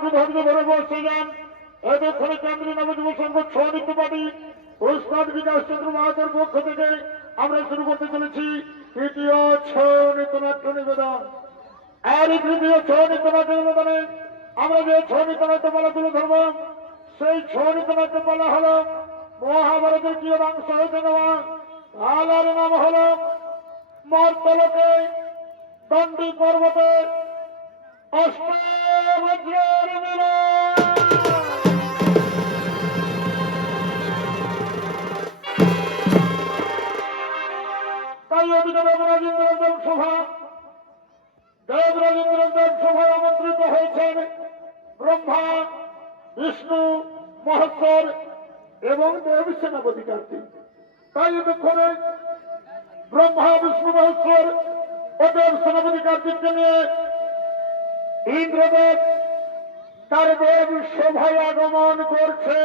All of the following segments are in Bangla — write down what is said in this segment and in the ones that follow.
একটু ধৈর্য ধরে বসে যান। এতক্ষণে কেন্দ্রীয় নবযুব সংঘ ছৌনিত্য পার্টি ওস্তাদ বিকাশ চন্দ্র মাহাতোর পক্ষ থেকে আমরা শুরু করতে চলেছি তৃতীয় ছৌনিত্য নাট্য নিবেদন। আর এই তৃতীয় ছৌনিত্য নাট্য নিবেদনে আমরা যে ছৌনিত্য নাট্যপালা তুলে ধরব সেই ছৌনিত্য নাট্যপালা হল মহাভারতের প্রিয় অংশ হয়েছে নেওয়া পালার নাম হল মর্তলোকে দণ্ডী পর্বতে অষ্টবজ্রের মিলন। তাই অভিনব দেবরাজেন্দ্রের দেব সভায় আমন্ত্রিত হয়েছেন ব্রহ্মা, বিষ্ণু, মহেশ্বর এবং দেব সেনাপতি কার্তিক। তাই এতক্ষণে ব্রহ্মা, বিষ্ণু, মহেশ্বর ও দেব সেনাপতি কার্তিককে নিয়ে ইন্দ্রদেব তার দেব সভায় আগমন করছে।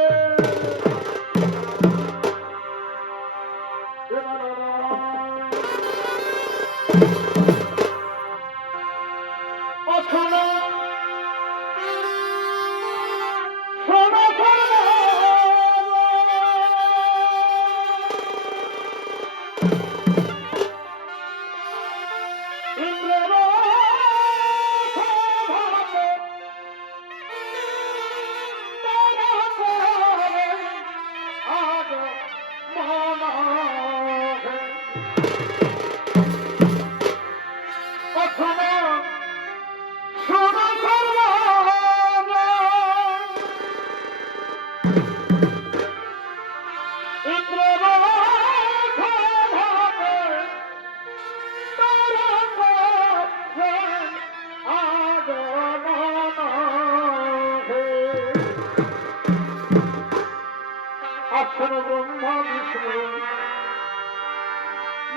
ব্রহ্মা, বিষ্ণু,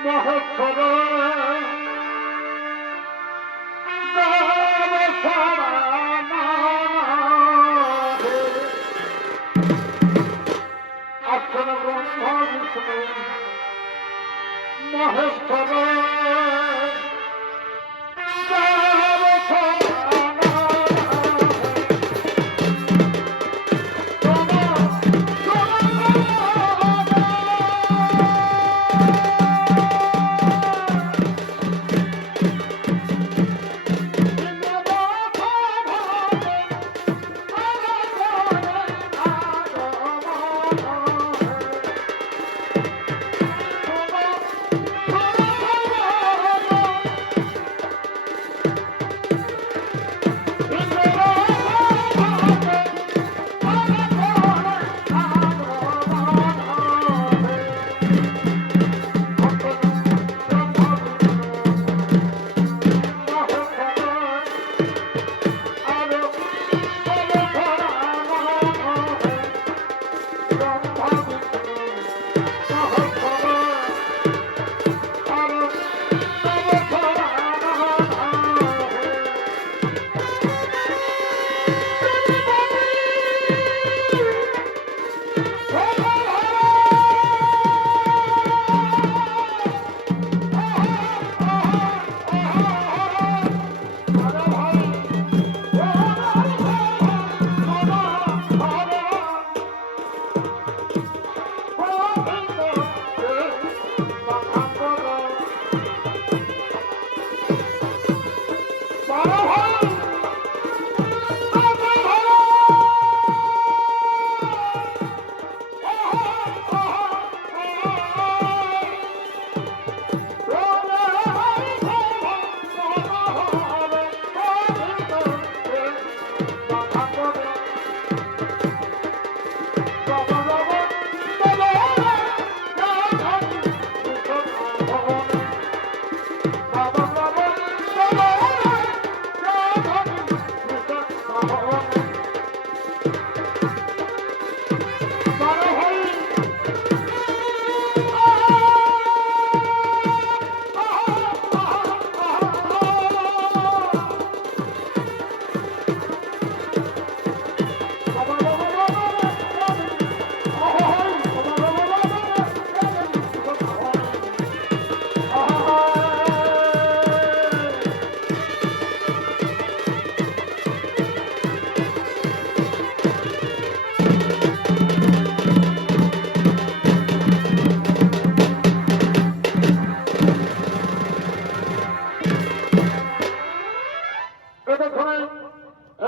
মহেশ্বর আছেন ব্রহ্মা, বিষ্ণু, মহেশ্বর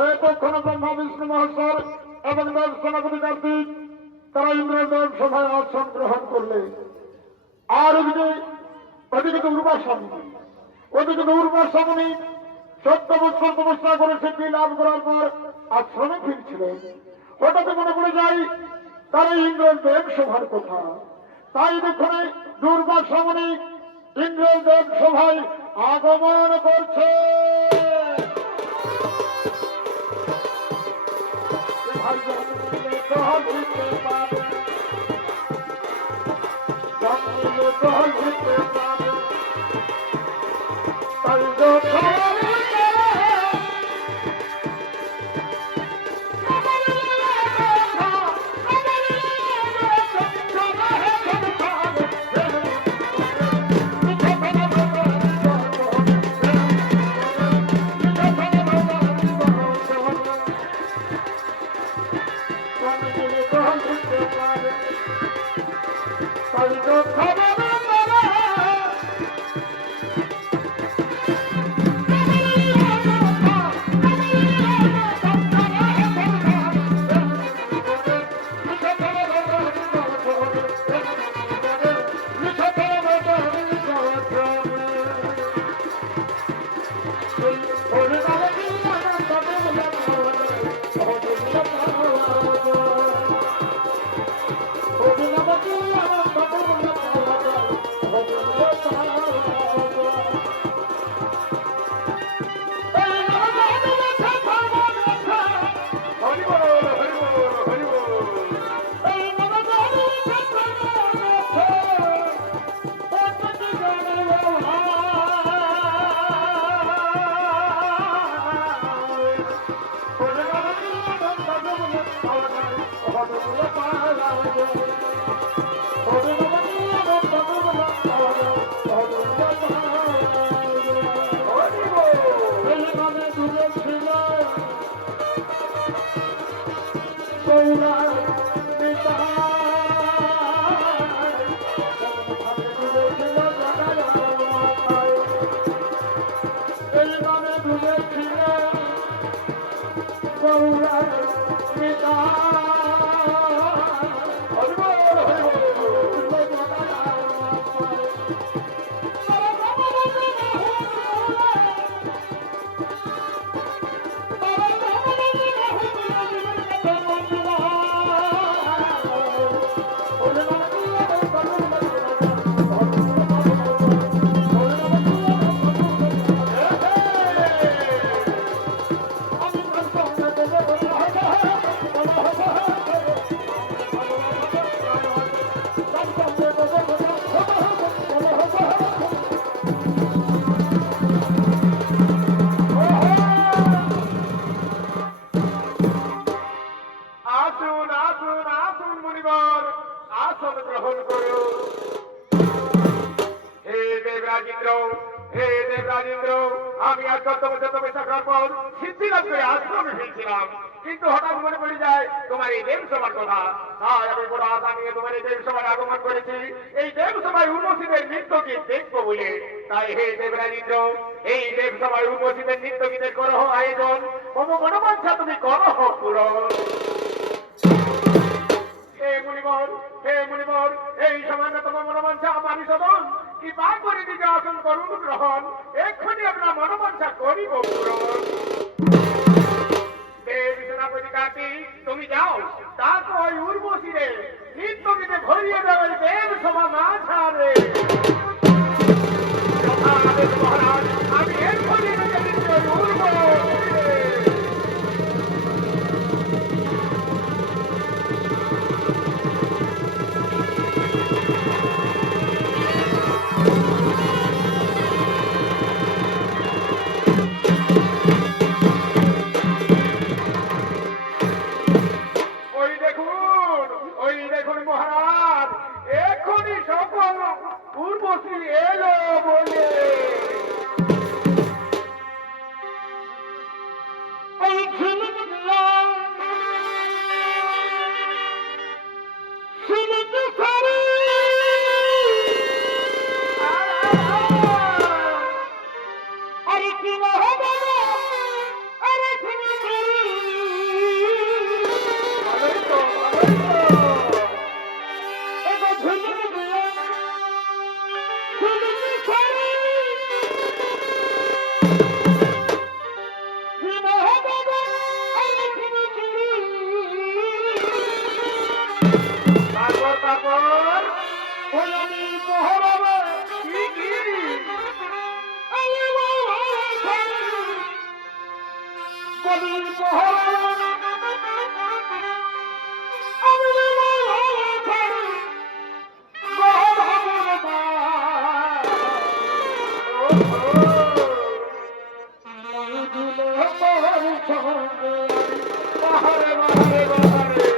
এই তখন ব্রহ্মা বিষ্ণু মহেশ্বর এবং দেব সেনাপতি কার্তিক তারা ইন্দ্রদেব সভায় আসন গ্রহণ করলে। আর ওদিকে তো উর্বাসামী, ওদিকে তো উর্বাসামী 14 বছর তপস্যা করে সিদ্ধি লাভ করার পর আশ্রমে ফিরছিলেন। হঠাৎ মনে পড়ে যায় তার ইন্দ্রদেব সভার কথা। তাই দুঃখে দুর্বাসামী ইন্দ্রদেব সভায় আগমন করছে। কিন্তু হঠাৎ মনে পড়ে যায় তোমার এই দেব সভার কথা। তাই আমি বড় আশা নিয়ে তোমার এই দেব সভায় আগমন করেছি, এই দেব সভায় উর্বশীদের নৃত্য গীত দেখবো বলে। তাই হে দেবরাজেন্দ্র, এই দেব সভায় উর্বশীদের নৃত্য গীতের করহ আয়োজন, মম মনোবাঞ্ছা তুমি করহ পূরণ। হে মুনিবর, এই সামান্যতম মনোবাঞ্ছা মানি সদন কৃপা করে দিকে আসন করুন গ্রহণ, এক্ষুনি আমরা মনোবাঞ্ছা করিব পূরণ। তুমি যাও, তাকে ওই উর্বশীরে নৃত্য গীতে ভরিয়ে দেবে দেব সভা না ছাড়ে। মহারাজ, আমি এক্ষুনি উর্ব কি কি বাহারে বাহারে বাহারে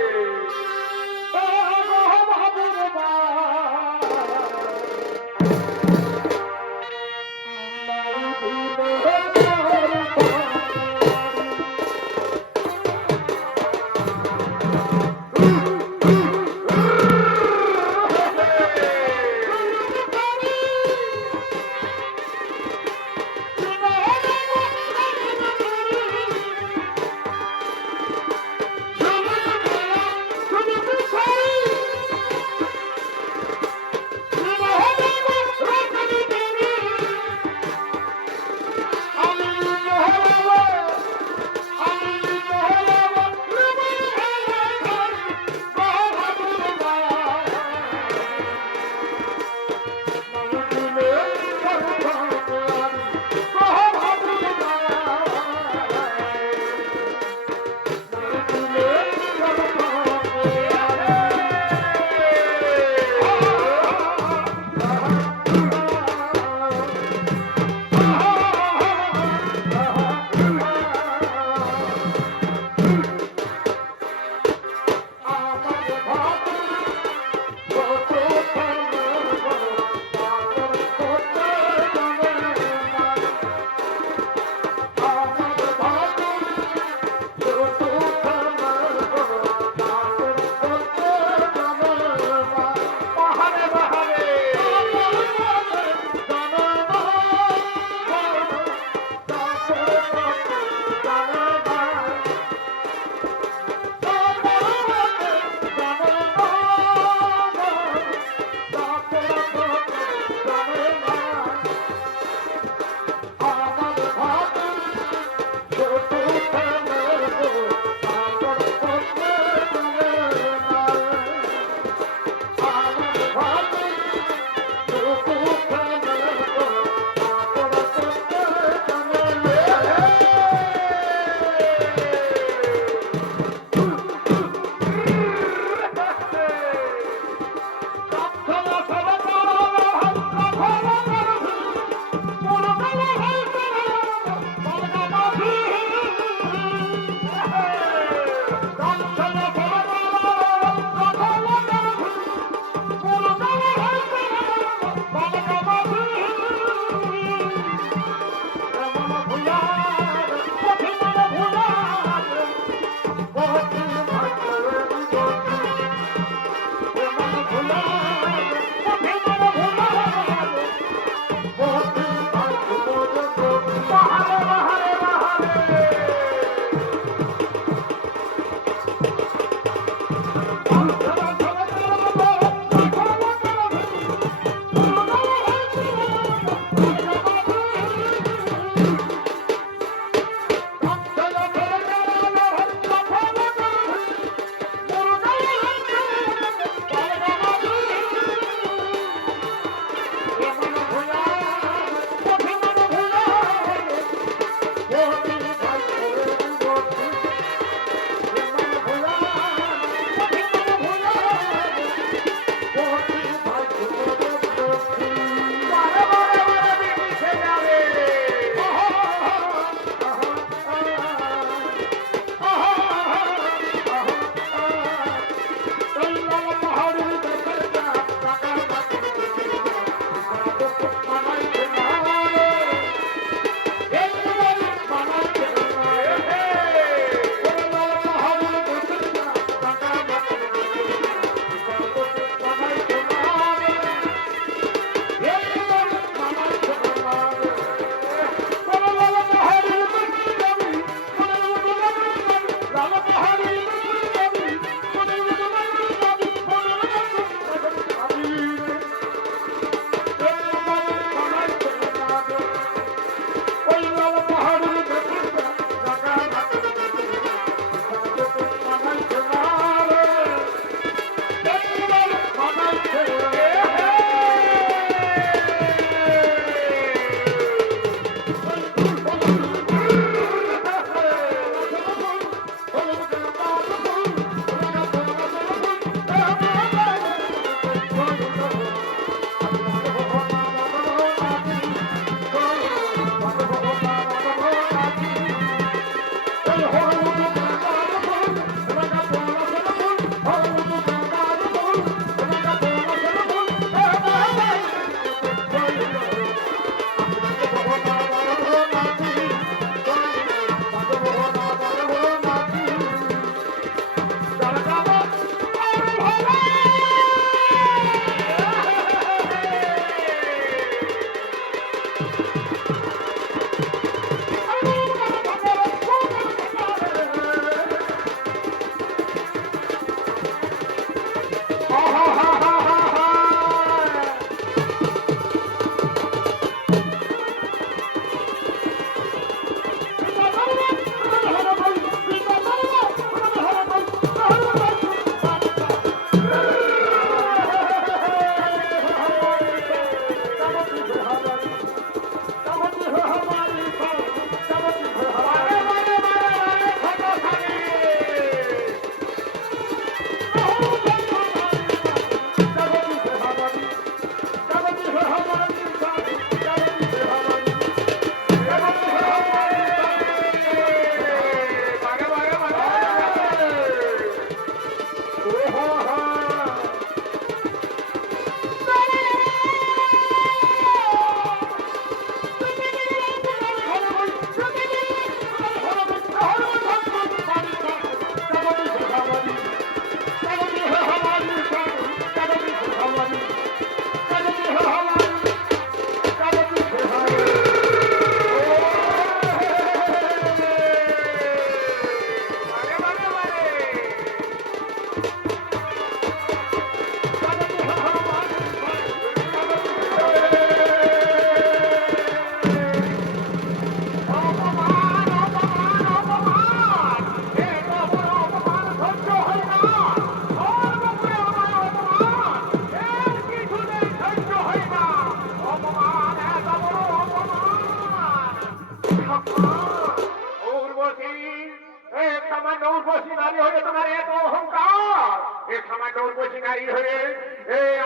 সামান্য উর্বশী নারী হয়ে তোমার এত অহংকার, এক সামান্য উর্বশী নারী হয়ে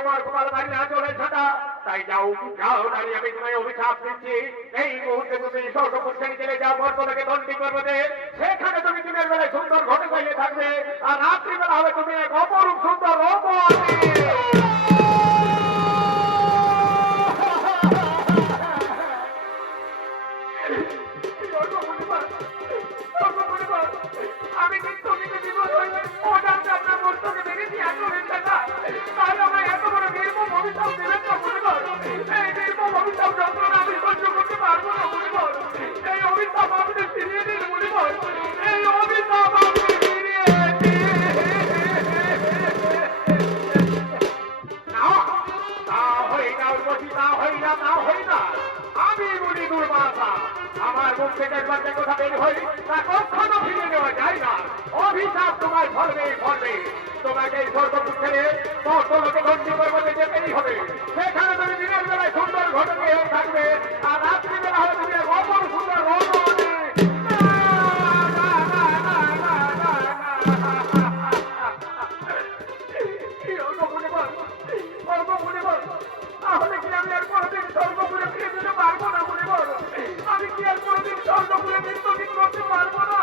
আমার কপাল বাড়ি না চলে ছাটা। তাই যাও যাও নারী, আমি তোমায় অভিশাপ দিচ্ছি, এই মুহূর্তে তুমি স্বর্গপুর ছেড়ে চলে যাও বর্তমানে দণ্ডী পর্বতে। সেখানে তুমি দিনের বেলায় সুন্দর ঘটে পাইয়ে থাকবে, আর রাত্রিবেলা হবে তুমি এক অপরূপ সুন্দর রূপবতী। আমি কিন্তু জীবন হইলে অজান্তে আপনার মস্তকে দেখেছি এত বেদনা, তাহলে আমার এত বড় নির্মম অভিশাপ দেবেন না পরিবার। এই নির্মম অভিশাপ যন্ত্রণা আমি সহ্য করতে পারবো না পরিবার। এই অভিশাপ আপনি ফিরিয়ে দিন পরিবার, এই অভিশাপ আপনি ফিরিয়ে দিন। না তা হই না উর্বশী, তা হই না, তা হই না। আমি বলি দুর্বাসা, আমার মুখ থেকে একবার যে কথা বের হই তা কখনো ফিরে নেওয়া যায় না। অভিশাপ তোমার ফলবে ফলবে, তোমাকে এই স্বর্গপুর ছেড়ে মস্তকে দণ্ডী পর্বতে যেতেই হবে। সেখানে তুমি দিনের বেলায় সুন্দর ঘটকে থাকবে, আর রাত্রিবেলা হবে তুমি এক অপর সুন্দর রমণী। তাহলে কি আমি আর কোনোদিন স্বর্গপুরে ফিরে যেতে পারবো না পরিবার? আমি কি আর কোনোদিন স্বর্গপুরে মৃত্যুদিন করতে পারবো না?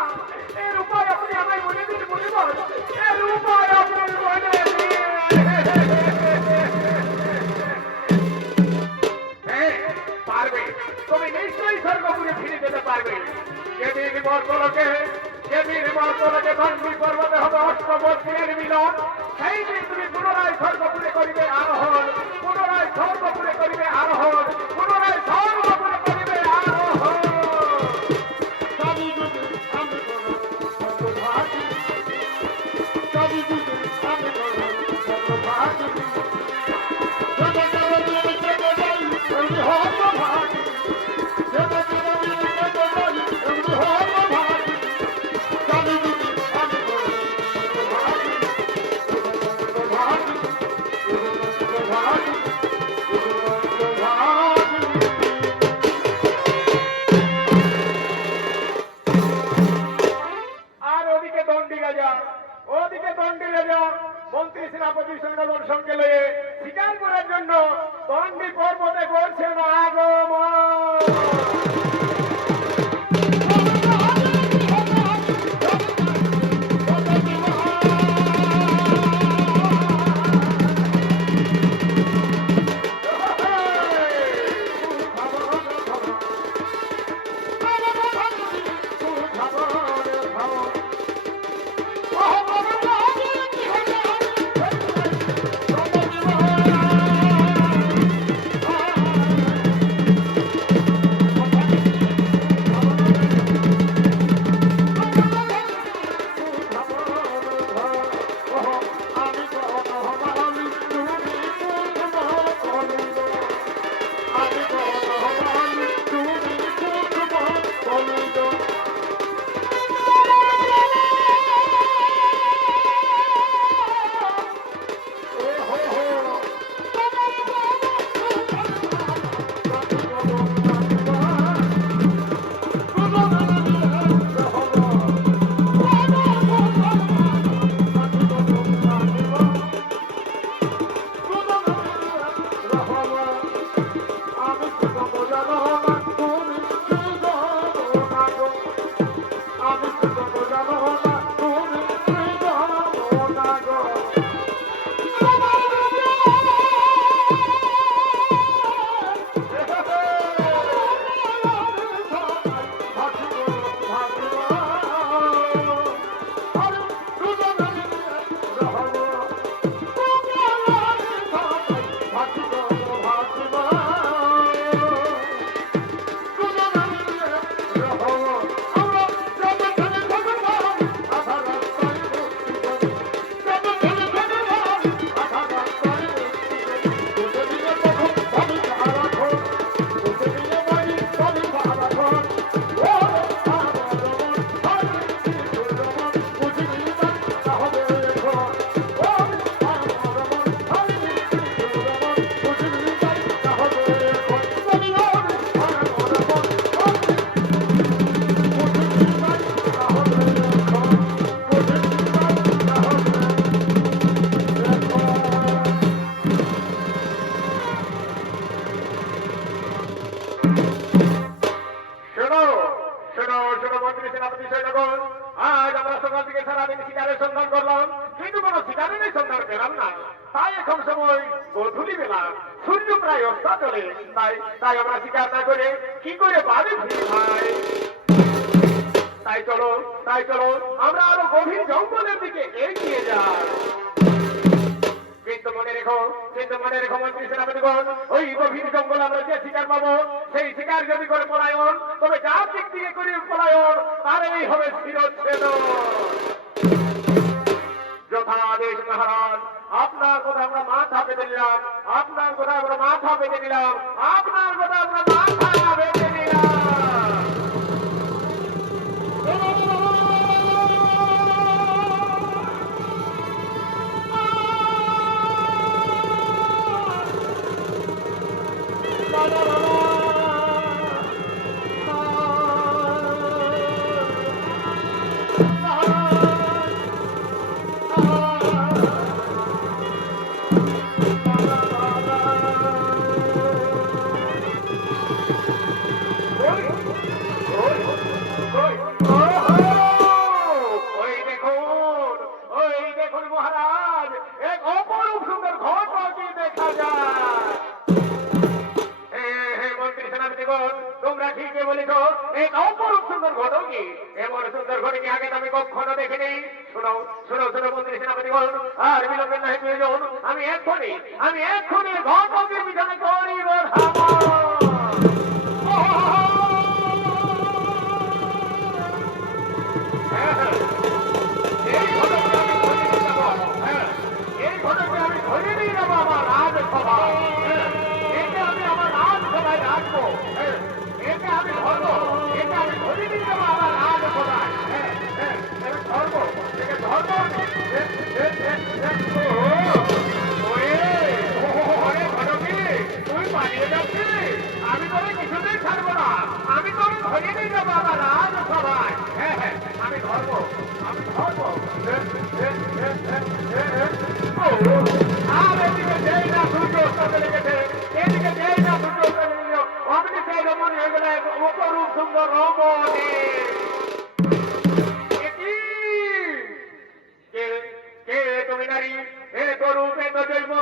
এর উপায় আপনি আমায় বলে দিন পরিবার, এর উপায় আপনি বলে দিন। হ্যাঁ পারবে, তুমি নিশ্চয়ই স্বর্গপুরে ফিরে যেতে পারবে। যেদিন মর্তলোকে দণ্ডী পর্বতে হবে অষ্টবর্ষের মিলন, সেই দিন তুমি পুনরায় স্বর্গপুরে করিবে আরোহণ, পুনরায় স্বর্গপুরে করিবে আরোহণ, পুনরায় স্বর্গপুরে করিবে আরোহণ। সবই যদি আমি করো সর্বভাগী, সবই যদি আমি করো সর্বভাগী, যেতে যেতে দিন কেটে যাই এমনি হতভাগী, যেতে যেতে দিন কেটে যাই এমনি হতভাগী, সবই যদি আমি করো সর্বভাগী, সর্বভাগী, সর্বভাগী, সর্বভাগী। আর ওদিকে দণ্ডী রাজা, ওদিকে দণ্ডী রাজা মন্ত্রী সেনাপতি সৈন্যবল সঙ্গে লয়ে শিকার করার জন্য দণ্ডী পর্বতে করছেন আগমন। Oh, সারাদিন শিকারের সন্ধান করলাম, কিন্তু কোনো শিকারেরই সন্ধান পেলাম না। তাই এখন সময় গধূলি বেলা, সূর্য প্রায় অস্ত চলে, তাই তাই আমরা শিকার না করে কি করে বাড়ি ফিরি ভাই? তাই চলো আমরা আরো গভীর জঙ্গলের দিকে এগিয়ে যাই। কিন্তু মনে রেখো মন্ত্রী সেনাপতিগণ, ওই গভীর জঙ্গল আমরা যে শিকার পাবো, সেই শিকার যদি করে পলায়ন, তবে যার দিক দিয়ে করে পলায়ন, তার এই হবে শিরচ্ছেদ। যথাদেশ মহারাজ, আপনার কথা আমরা মাথা পেতে নিলাম, আপনার কথা আমরা মাথা পেতে নিলাম, আপনার কথা আমরা মাথা পেতে নিলাম। তোমরা ঠিকই বলেছ, এই অপরূপ সুন্দর ঘটকি, এমন সুন্দর ঘটকি আগে আমি কখনো দেখিনি। শোনো শোনো শোনো মন্ত্রী সেনাপতিগণ, আর বিলম্বের নহে প্রয়োজন, আমি এক্ষুনি ঘটকের পিছনে করিব এই ঘটকে আমি ধরে নিয়ে যাবো আমার রাজসভায়। একে আমি আমার রাজসভায় রাখবো, একে আমি ধরবো, একে আমি ধরে নিয়ে যাবো আমার রাজসভায়। ধরবো, একে ধরবো। তুই পালিয়ে যাচ্ছিস, আমি তোকে কিছুতেই ছাড়বো না, আমি তোকে ধরে নিয়ে যাবো আমার রাজসভায়। আমি ধরবো। আর এদিকে যেই না সূর্য অস্ত চলে গেছে, এদিকে যেই না সূর্য অস্ত চলে গেল, অমনি সেই রমণী হয়ে গেলে অপরূপ সুন্দর রমণী। কে তুমি নারী, এ তো রূপ, এ তো জৈব,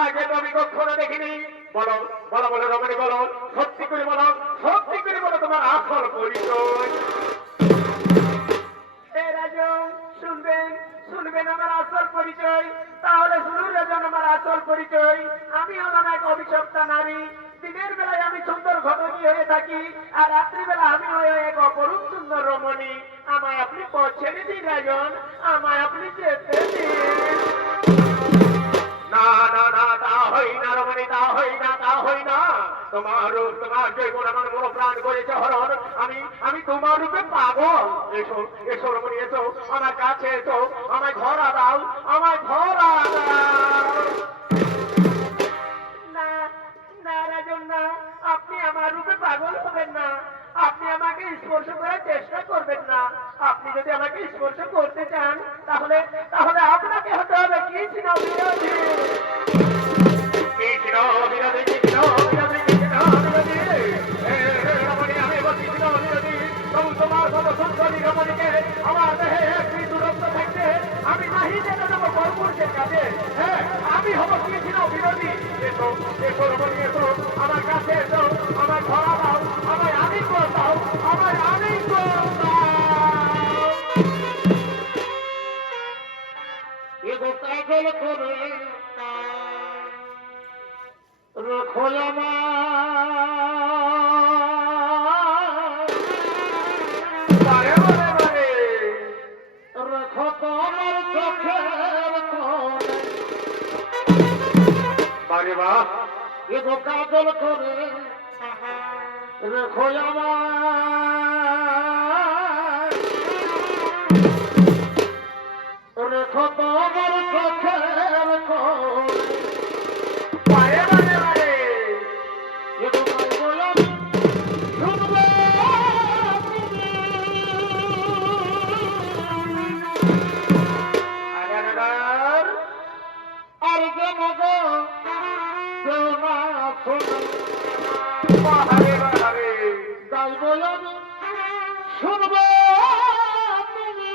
আগে তো আমি কখনো দেখিনি। বলো বলো বলো রমণী, বলো, সত্যি করে বলো তোমার আসল পরিচয়। শুনবেন আমার আসল পরিচয়? তাহলে শুনুন রাজন আমার আসল পরিচয়। আমি হলাম এক অভিশপ্তা নারী। দিনের বেলায় আমি সুন্দর ঘটনী হয়ে থাকি, আর রাত্রিবেলা আমি হয়ে এক অপরূপ সুন্দর রমণী। আমায় আপনি পৌঁছে দিন রাজন, আমায় আপনি যেতে দিন। না না না, তা হই না রমণী, তা হই না। তোমার রূপ, তোমার জৈবন আমার মন প্রাণ করেছে হরণ। আমি তোমার রূপে পাগল। এসো রমণী, এসো আমার কাছে, এসো আমায় ধরা দাও, আমায় ধরা দাও। না না রাজন, না, আপনি আমার রূপে পাগল হবেন না। আপনি আমাকে স্পর্শ করার চেষ্টা করবেন না। আপনি যদি আমাকে স্পর্শ করতে চান, তাহলে আপনাকে হতে হবে কি ছিল বিরোধী। তোমার মতো সুন্দরী রমণীকে আমার দেহে একটি দূরত্ব থাকতে আমি নাহি যেতে দেবো কর্মূর্যের কাছে। আমি হব কি ছিল বিরোধী। এসো রমণী, এসো আমার কাছে, এসো আমায় ধরা দাও, আমায় আলিঙ্গ দাও, আমায় আলিঙ্গ দাও। এগো কাজল করে রেখো রেখো তোমার চোখের কোণে। বারে বাহ, এগো কাজল করে রেখো রেখো তোমার চোখের কোণে। বারে বারে বারে, এগো কাজল শুনবে আর যেন গো কেউ না শোনে। বাহারে বাহারে, গাইব আমি শুনবে তুমি।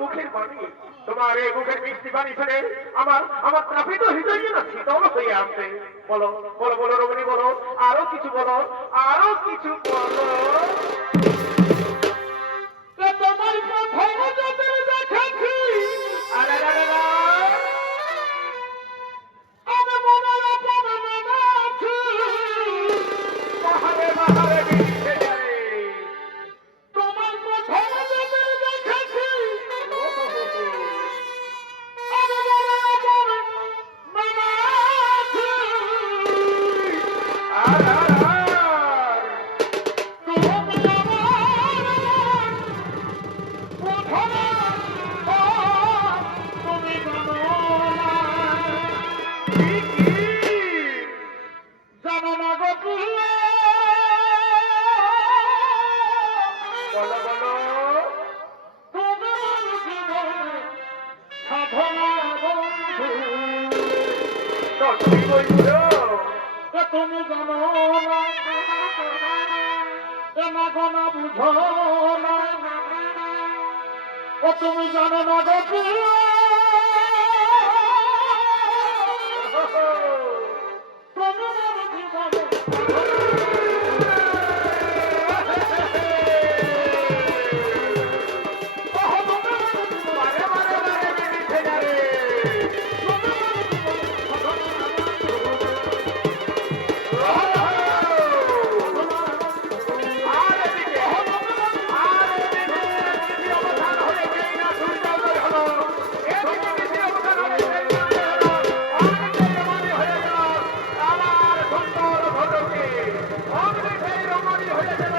মুখের বাণী, তোমার এই মুখের মিষ্টি বাণী শুনে আমার আমার প্রাপিত হৃদয় না শীতল হয়ে আসছে। বলো বলো বলো রমণী বলো, আরো কিছু বলো, আরো কিছু বলো। তোমার প্রথম যদি দেখেছি আরে আরে আরে, আমি মনে আপন মনে আছি। মহারে মহারে বিরিশে যারে। তোমার প্রথম যদি দেখেছি আমি মনে আপন মনে আছি। আর আর আর তুমি আমার প্রথম তুমি জানো না, কি কি? জানো না গো প্রিয়া। বলো বলো। তোমার জীবনে সাধনা বন্ধু তো তুমি বলছো এ তুমি জানো না, এ না গোনা বুঝো না, ও তুমি জানো না গো প্রিয়া। তোমার জীবনে মারে মারে মারে বিরিশে যারে। আর এদিকে আর এদিকে কৃষি অবসান হলে যেই না সূর্যোদয় হলো, এদিকে কৃষি অবসান হলে যেই না হলো, অনেকেই রমণী হয়ে গেল আমার সুন্দর ঘটকে। অমনি সেই রমণী হয়ে গেল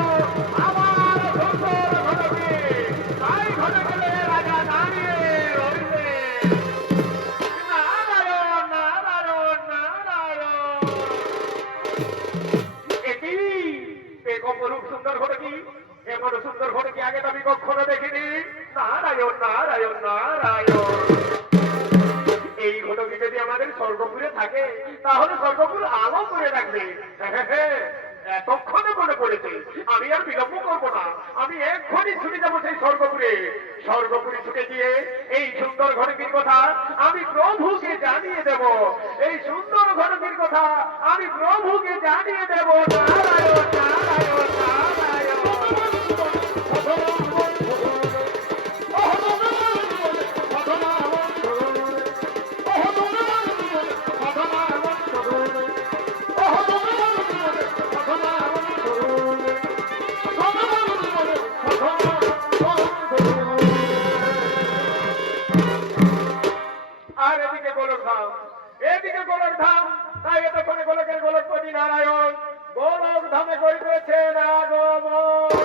আমার সুন্দর ঘটকে। তাই ঘটে গেলে রাজা দাঁড়িয়ে রইলেন। নারায়ণ নারায়ণ নারায়ণ। এটি অপরূপ সুন্দর ঘটকি, এমন সুন্দর ঘটকি আগে তো আমি কখনো দেখিনি। নারায়ণ নারায়ণ নারায়ণ। এই ঘটকি যদি আমাদের স্বর্গপুরে থাকে তাহলে স্বর্গপুর আলো করে রাখবে। এতক্ষণে মনে পড়েছে, আমি আর বিলম্ব করবো না, আমি এক্ষুনি ছুটে যাবো সেই স্বর্গপুরে। স্বর্গপুরে ছুটে গিয়ে এই সুন্দর ঘটকির কথা আমি প্রভুকে জানিয়ে দেব। এই সুন্দর ঘটকির কথা আমি প্রভুকে জানিয়ে দেব। নারায়ণ নারায়ণ নারায়ণ। আর এদিকে গোলক ধাম, এদিকে গোলক ধাম। তাই এতক্ষণে গোলকের গোলকপতি নারায়ণ গোলক ধামে করিতেছেন আগমন।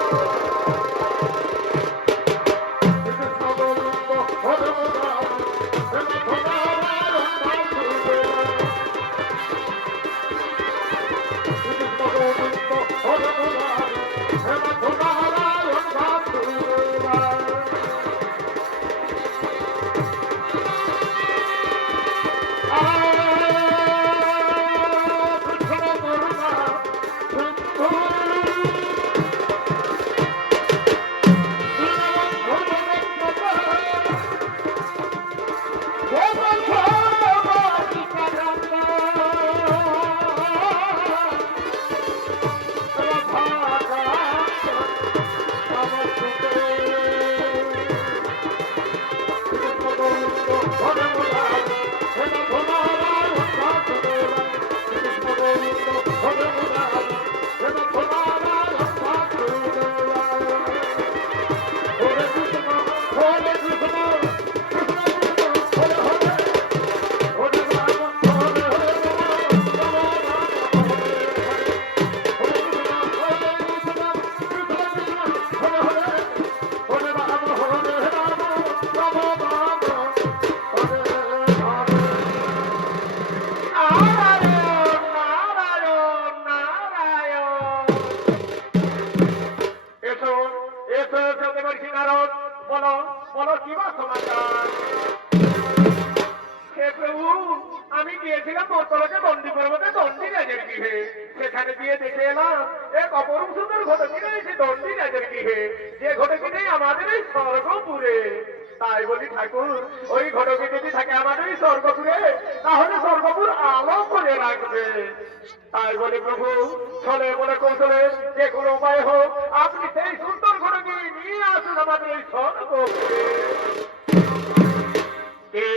বলো বলো কি বা সমাচার। হে প্রভু আমি গিয়েছিলাম বর্তমানে দণ্ডি পর্বতে দণ্ডি রাজের গৃহে। সেখানে গিয়ে দেখে এলাম এক অপরূপ সুন্দর ঘটকিনে এসে দণ্ডি রাজের গৃহে, যে ঘটকিনে আমাদের এই স্বর্গপুরে। তাই বলি ঠাকুর, ওই ঘটকে যদি থাকে আমাদের এই স্বর্গপুরে, তাহলে স্বর্গপুর আলো করে রাখবে। তাই বলি প্রভু, ছলে বলে কৌশলে যে কোনো উপায় হোক, আপনি সেই সুন্দর ঘটকে নিয়ে আসুন আমাদের এই স্বর্গপুরে। কে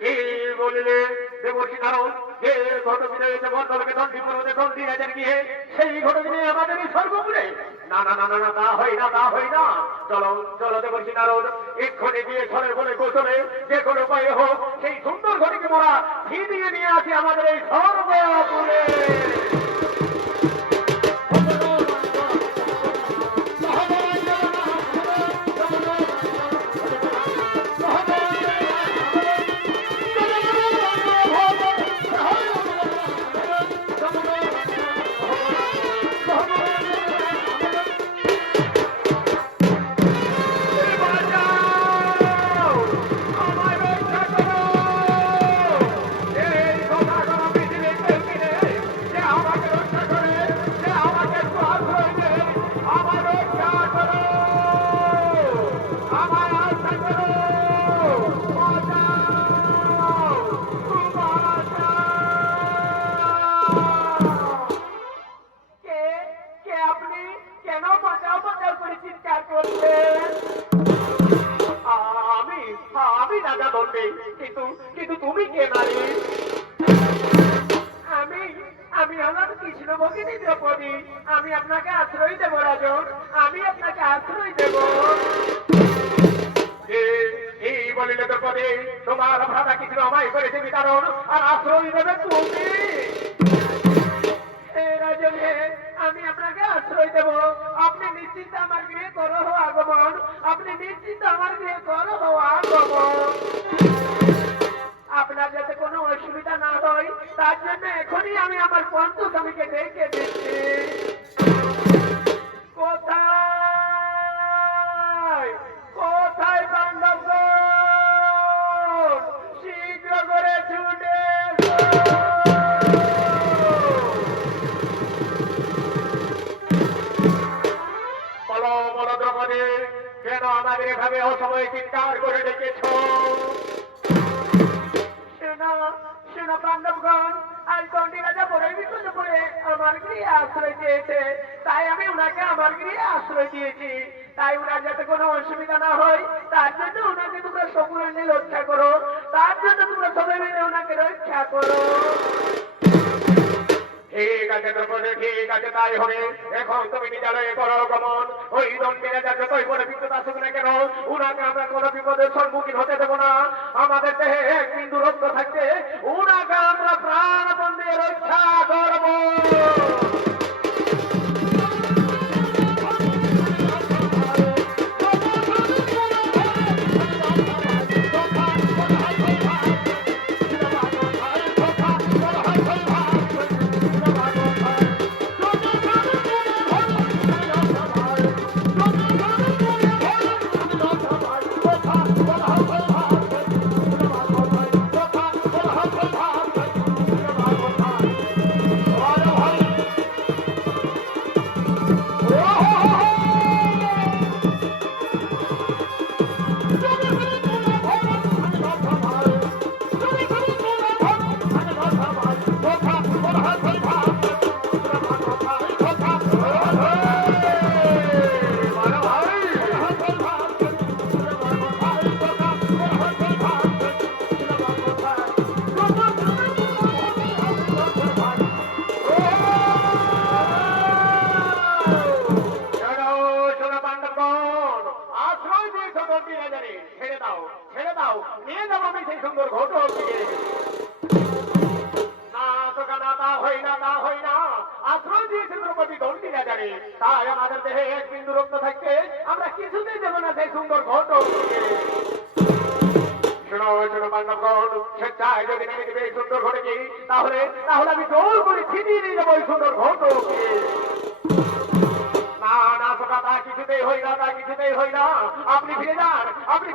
কে বলিলে দেবর্ষী নারদ, যে ঘটকিনে এসে বর্তমানে দণ্ডি পর্বতে দণ্ডি রাজের গৃহে, সেই ঘটকিনে আমাদের এই স্বর্গপুরে? না না না না না, তা হয় না, তা হয় না। চলো চলো দেবর্ষী নারদ, এক্ষণে গিয়ে ছলে বলে কৌশলে যে কোনো উপায়ে হোক সেই সুন্দর ঘটিকে মোরা ফিরিয়ে নিয়ে আসি আমাদের এই স্বর্গপুরে। আমি রাজা দণ্ডে, কিন্তু কিন্তু তুমি কে নারী? আমি আমি আমার কৃষ্ণ ভগিনী দ্রৌপদী। আমি আপনাকে আশ্রয় দেব রাজন, আমি আপনাকে আশ্রয় দেব। এই বলিলে দ্রৌপদী, তোমার ভ্রাতা কৃষ্ণ আমায় করেছে বিতারণ, আর আশ্রয় দেবে তুমি? রাজন হে, আমি আপনাকে আশ্রয় দেব। আপনি নিশ্চিত আমার গৃহে করো আগমন, আপনি নিশ্চিত আমার গৃহে করো আগমন। আপনার যাতে কোনো অসুবিধা না হয় তার জন্য এখনই আমি আমার পঞ্চস্বামীকে ডেকে দিচ্ছি। কোথায় কোথায় বান্ধবগণ, শীঘ্র করে ছুটে এসো। বলো বলো দ্রৌপদী, কেন আমাদের এভাবে অসময়ে চিৎকার করে ডেকেছ? সেনা পাণ্ডবগণ, আজ দণ্ডী রাজা বড়ই বিপদে পড়ে আমার গৃহে আশ্রয় চেয়েছে, তাই আমি ওনাকে আমার গৃহে আশ্রয় দিয়েছি। তাই ওনার যাতে কোনো অসুবিধা না হয় তার জন্য ওনাকে তোমরা সকলে মিলে রক্ষা করো, তার জন্য তোমরা সবাই মিলে ওনাকে রক্ষা করো। ঠিক আছে দ্রৌপদী, ঠিক আছে, তাই হবে। এখন তুমি নিজালয়ে করো গমন। ওই দণ্ডী রাজা যতই বড় বিপদ আসুক না কেন, উনাকে আমরা কোনো বিপদের সম্মুখীন হতে দেবো না। আমাদের দেহে এক বিন্দু রক্ত থাকতে উনাকে আমরা প্রাণপণ দিয়ে রক্ষা করবো। ছেড়ে দাও, নিয়ে যাবো আমি সেই সুন্দর ঘটক। না তোকা না, তা হয় না, তা হয় না। আশ্রয় দিয়েছে দ্রৌপদী দণ্ডী রাজারে, তাই আমাদের দেহে এক বিন্দু রক্ত থাকতে আমরা কিছুতেই দেবো না সেই সুন্দর ঘটক। শোনো শোনো বান্ধবগণ, স্বেচ্ছায় যদি নেমে দেবে এই সুন্দর ঘটকে, তাহলে তাহলে আমি জোর করে ছিনিয়ে নিয়ে যাবো এই সুন্দর ঘটকে। না না তোকা, তা কিছুতেই হই না, তা কিছুতেই হই না। আপনি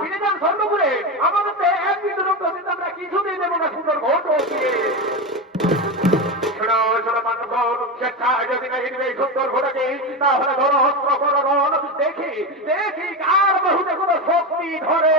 ফিরে যান স্বর্ণপুরে। আমাদের তো এক বিন্দু রক্ত দিতে আমরা কিছুতেই দেবো না সুন্দর ভোট দিয়ে। শোনো শোনো বান্ধবগণ, স্বেচ্ছায় যদি না হিনবে এই সুন্দর ভোটকে, তাহলে ধরো অস্ত্র করণ, দেখি দেখি কার বহুতে কোনো শক্তি ধরে।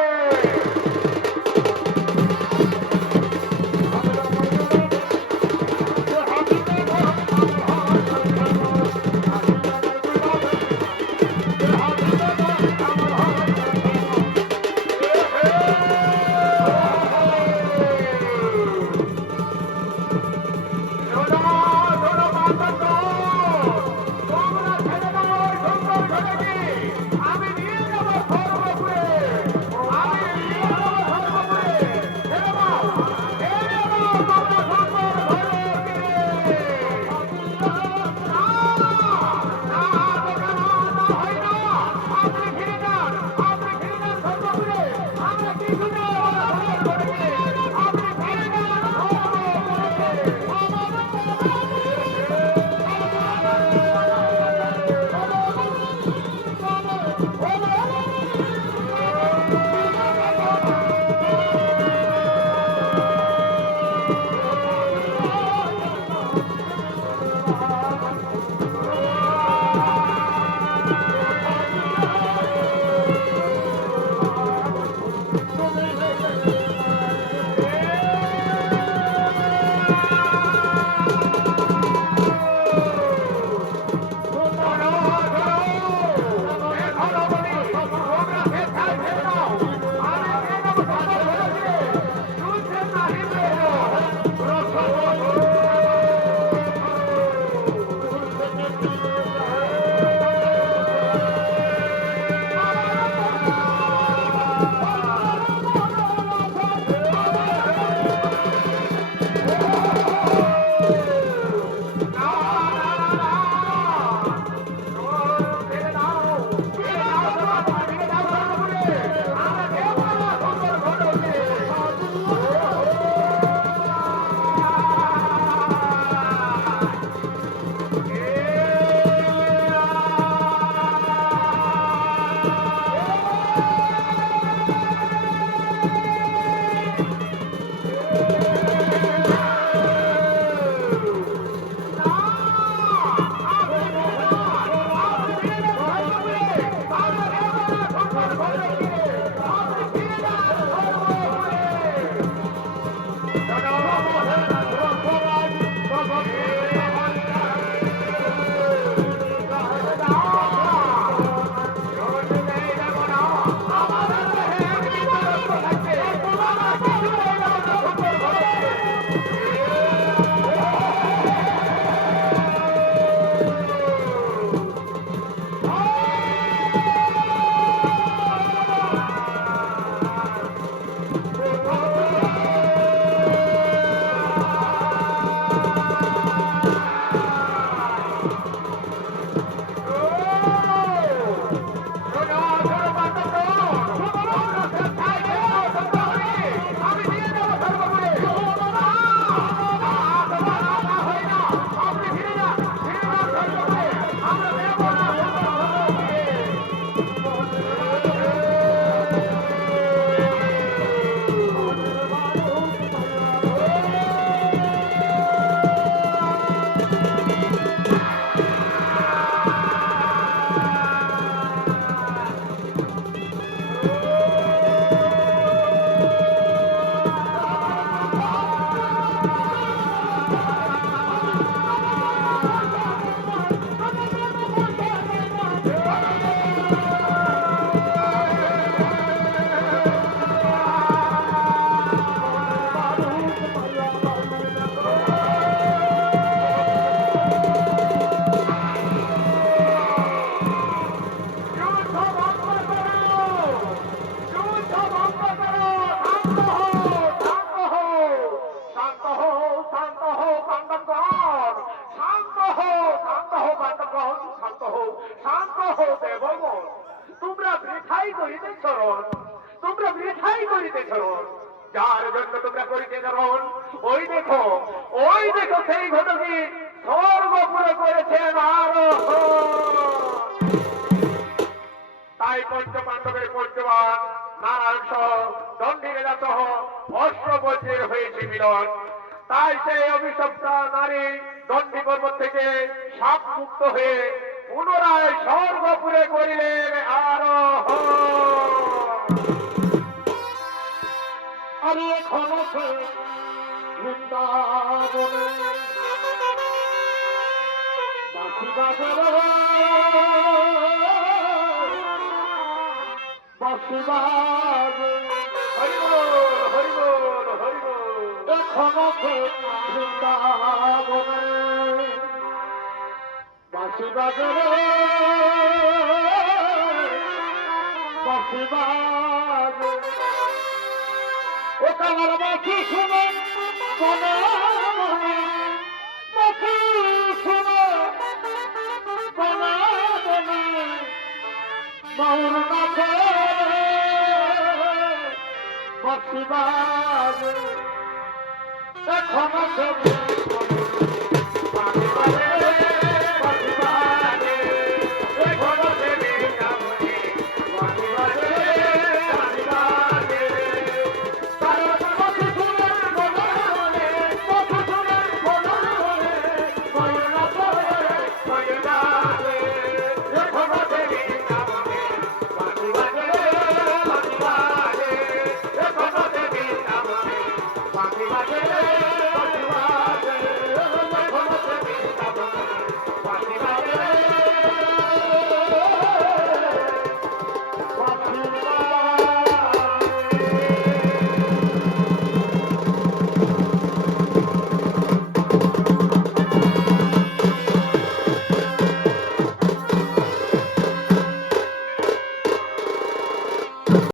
যার জন্য তোমরা করিতে ধরুন, ওই দেখো সেই ঘটকি স্বর্গপুরে করেছেন আরোহণ। তাই পঞ্চ পাণ্ডবের পঞ্চবান নারায়ণ সহ দণ্ডিরেজা সহ অষ্টবজ্রের হয়েছে মিলন। তাই সেই অভিশপ্তা নারী দণ্ডী পর্বত থেকে সাপ মুক্ত হয়ে পুনরায় স্বর্গপুরে করিলেন আরোহণ। আরে এখন আছে বৃন্দাবনে বাঁশি বাজে রে, বাঁশি বাজে হরিবোল হরিবোল হরিবোল। এখন আছে বৃন্দাবনে বাঁশি বাজে রে, বাঁশি বাজে ও কালার বাঁশি শুনে মনে মনে বাঁশি শুনে মনে মনে মৌর নাচে বাঁশি বাজে এখন আছে বাজে বাজে